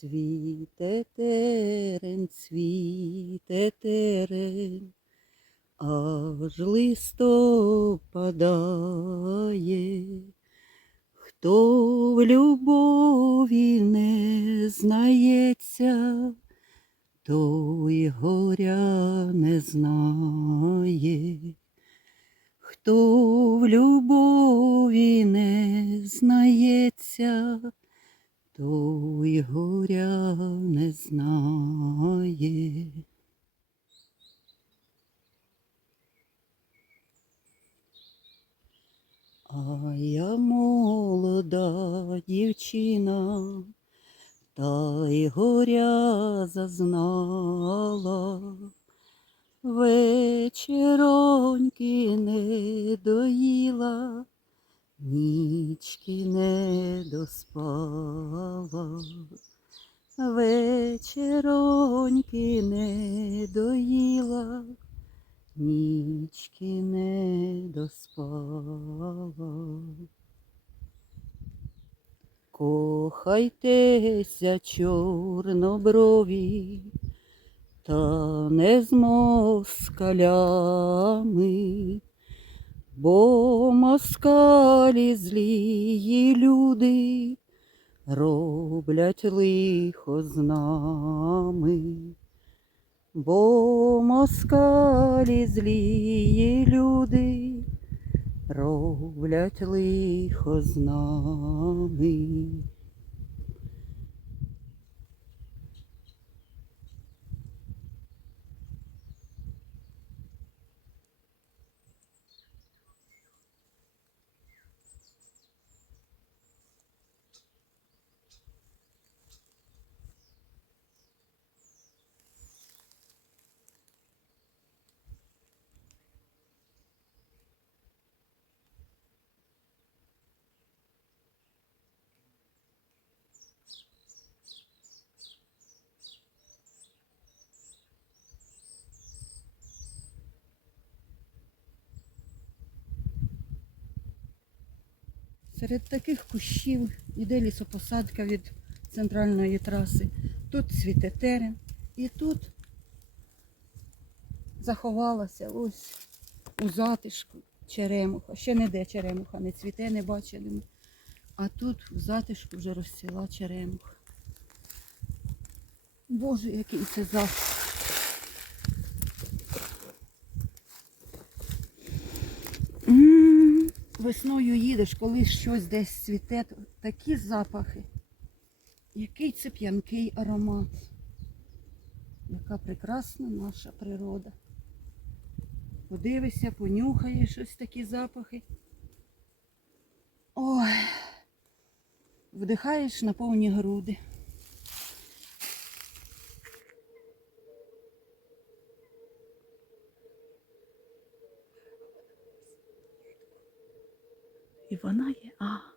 Цвіте терен, цвіте терен, аж листопадає. Хто в любові не знається, той горя не знає. Хто в любові не знається, той горя не знає. А я молода дівчина, та й горя зазнала. Вечероньки не доїла, нічки не доспала. Вечероньки не доїла, нічки не доспала. Кохайтеся, чорноброві, та не з москалями, бо москалі злії люди роблять лихо з нами, бо москалі злії люди роблять лихо з нами. Серед таких кущів іде лісопосадка від центральної траси. Тут цвіте терен і тут заховалася ось у затишку черемуха. Ще не де черемуха, не цвіте, не бачили ми. А тут у затишку вже розцвіла черемуха. Боже, який це запах. Весною їдеш, коли щось десь цвіте, такі запахи. Який це п'янкий аромат. Яка прекрасна наша природа. Подивишся, понюхаєш щось такі запахи. Ой, вдихаєш на повні груди. І вона є. А.